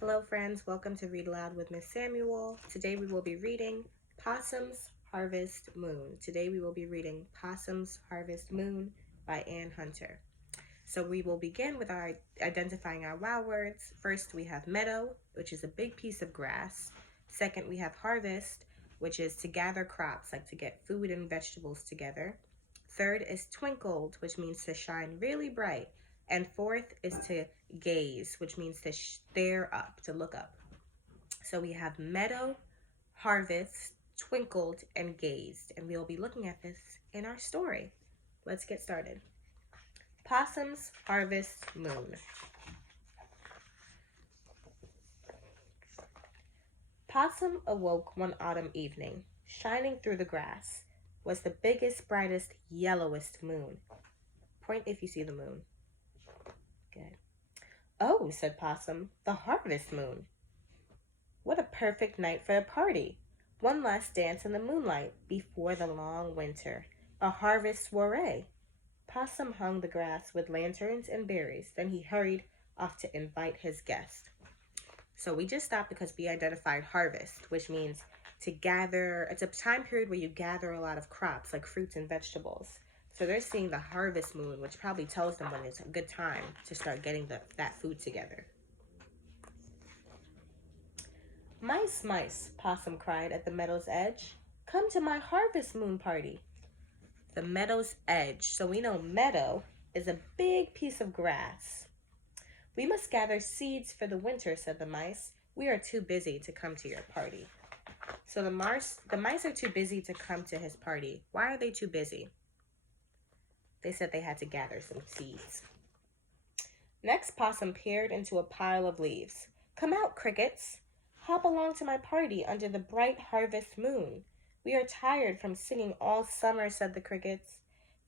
Hello friends, welcome to Read Aloud with Miss Samuel. Today we will be reading Possum's Harvest Moon. Today we will be reading Possum's Harvest Moon by Ann Hunter. So we will begin with our identifying our wow words. First we have meadow, which is a big piece of grass. Second we have harvest, which is to gather crops, like to get food and vegetables together. Third is twinkled, which means to shine really bright. And fourth is to gaze, which means to stare up, to look up. So we have meadow, harvest, twinkled, and gazed. And we'll be looking at this in our story. Let's get started. Possum's Harvest Moon. Possum awoke one autumn evening. Shining through the grass was the biggest, brightest, yellowest moon. Point if you see the moon. Good. Oh, said Possum, the harvest moon. What a perfect night for a party. One last dance in the moonlight before the long winter. A harvest soiree. Possum hung the grass with lanterns and berries. Then he hurried off to invite his guest. So we just stopped because we identified harvest, which means to gather. It's a time period where you gather a lot of crops like fruits and vegetables. So they're seeing the harvest moon, which probably tells them when it's a good time to start getting that food together. Mice, mice, Possum cried at the meadow's edge. Come to my harvest moon party. The meadow's edge. So we know meadow is a big piece of grass. We must gather seeds for the winter, said the mice. We are too busy to come to your party. So the mice are too busy to come to his party. Why are they too busy? They said they had to gather some seeds. Next, Possum peered into a pile of leaves. Come out, crickets. Hop along to my party under the bright harvest moon. We are tired from singing all summer, said the crickets.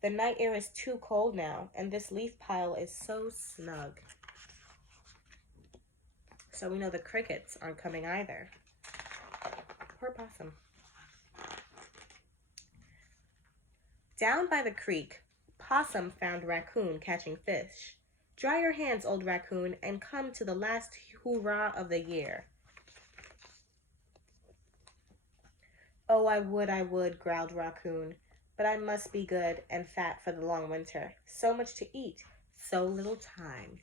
The night air is too cold now, and this leaf pile is so snug. So we know the crickets aren't coming either. Poor Possum. Down by the creek, Possum found Raccoon catching fish. Dry your hands, old Raccoon, and come to the last hurrah of the year. Oh, I would, growled Raccoon, but I must be good and fat for the long winter. So much to eat, so little time.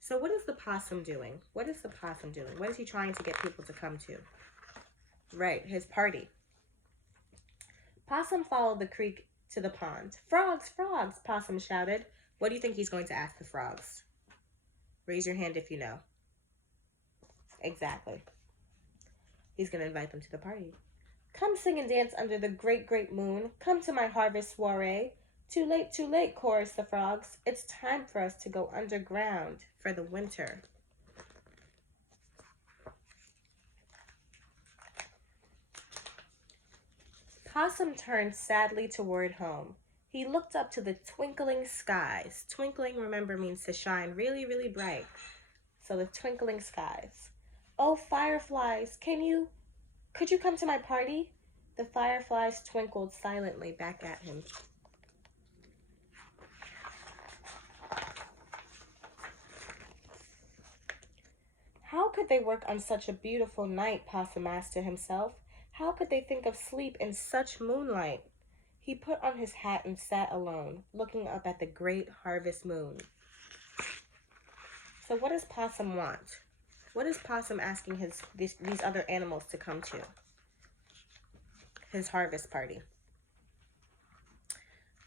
So what is the possum doing? What is the possum doing? What is he trying to get people to come to? Right, his party. Possum followed the creek to the pond. Frogs, frogs, Possum shouted. What do you think he's going to ask the frogs? Raise your hand if you know. Exactly. He's going to invite them to the party. Come sing and dance under the great, great moon. Come to my harvest soiree. Too late, chorused the frogs. It's time for us to go underground for the winter. Possum turned sadly toward home. He looked up to the twinkling skies. Twinkling, remember, means to shine really, really bright. So the twinkling skies. Oh, fireflies, could you come to my party? The fireflies twinkled silently back at him. How could they work on such a beautiful night, Possum asked to himself. How could they think of sleep in such moonlight? He put on his hat and sat alone, looking up at the great harvest moon. So what does Possum want? What is Possum asking these other animals to come to? His harvest party.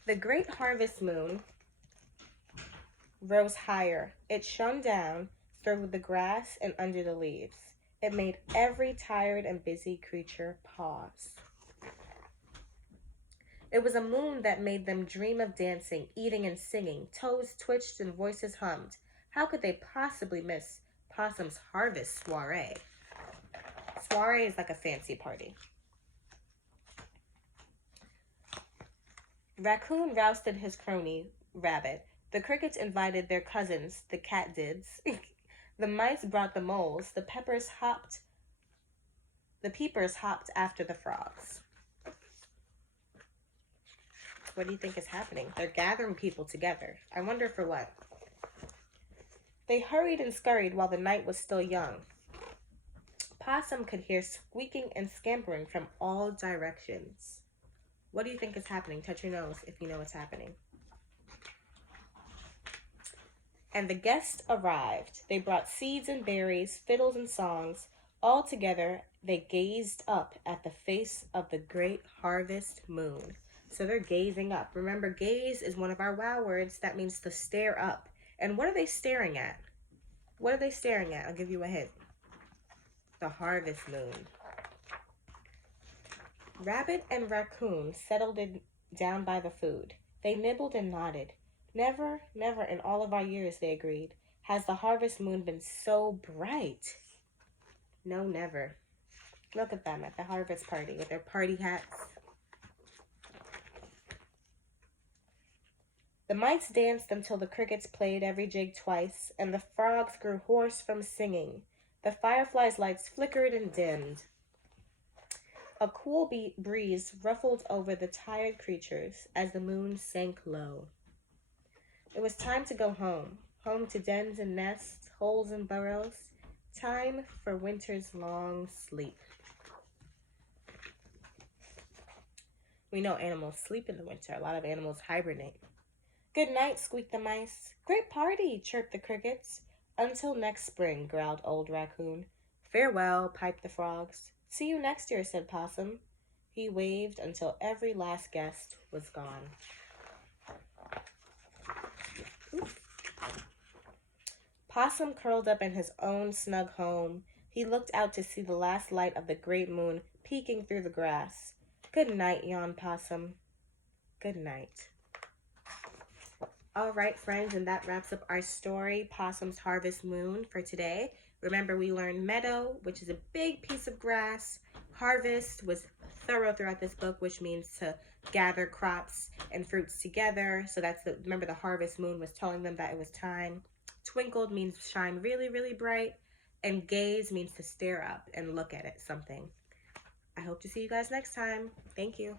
The great harvest moon rose higher. It shone down through the grass and under the leaves. It made every tired and busy creature pause. It was a moon that made them dream of dancing, eating, and singing. Toes twitched and voices hummed. How could they possibly miss Possum's harvest soiree? Soiree is like a fancy party. Raccoon rousted his crony, Rabbit. The crickets invited their cousins, the Katdids. The mice brought the moles. The peepers hopped after the frogs. What do you think is happening? They're gathering people together. I wonder for what. They hurried and scurried while the night was still young. Possum could hear squeaking and scampering from all directions. What do you think is happening? Touch your nose if you know what's happening. And the guests arrived. They brought seeds and berries, fiddles and songs. All together, they gazed up at the face of the great harvest moon. So they're gazing up. Remember, gaze is one of our wow words. That means to stare up. And what are they staring at? What are they staring at? I'll give you a hint. The harvest moon. Rabbit and Raccoon settled down by the food. They nibbled and nodded. Never, never in all of our years, they agreed, has the harvest moon been so bright. No, never. Look at them at the harvest party with their party hats. The mice danced until the crickets played every jig twice, and the frogs grew hoarse from singing. The fireflies' lights flickered and dimmed. A cool breeze ruffled over the tired creatures as the moon sank low. It was time to go home, home to dens and nests, holes and burrows, time for winter's long sleep. We know animals sleep in the winter. A lot of animals hibernate. Good night, squeaked the mice. Great party, chirped the crickets. Until next spring, growled old Raccoon. Farewell, piped the frogs. See you next year, said Possum. He waved until every last guest was gone. Oops. Possum curled up in his own snug home. He looked out to see the last light of the great moon peeking through the grass. Good night, yawned Possum. Good night. All right, friends, and that wraps up our story, Possum's Harvest Moon, for today. Remember, we learned meadow, which is a big piece of grass. Harvest was thorough throughout this book, which means to gather crops and fruits together. So remember the harvest moon was telling them that it was time. Twinkled means shine really, really bright. And gaze means to stare up and look at it, something. I hope to see you guys next time. Thank you.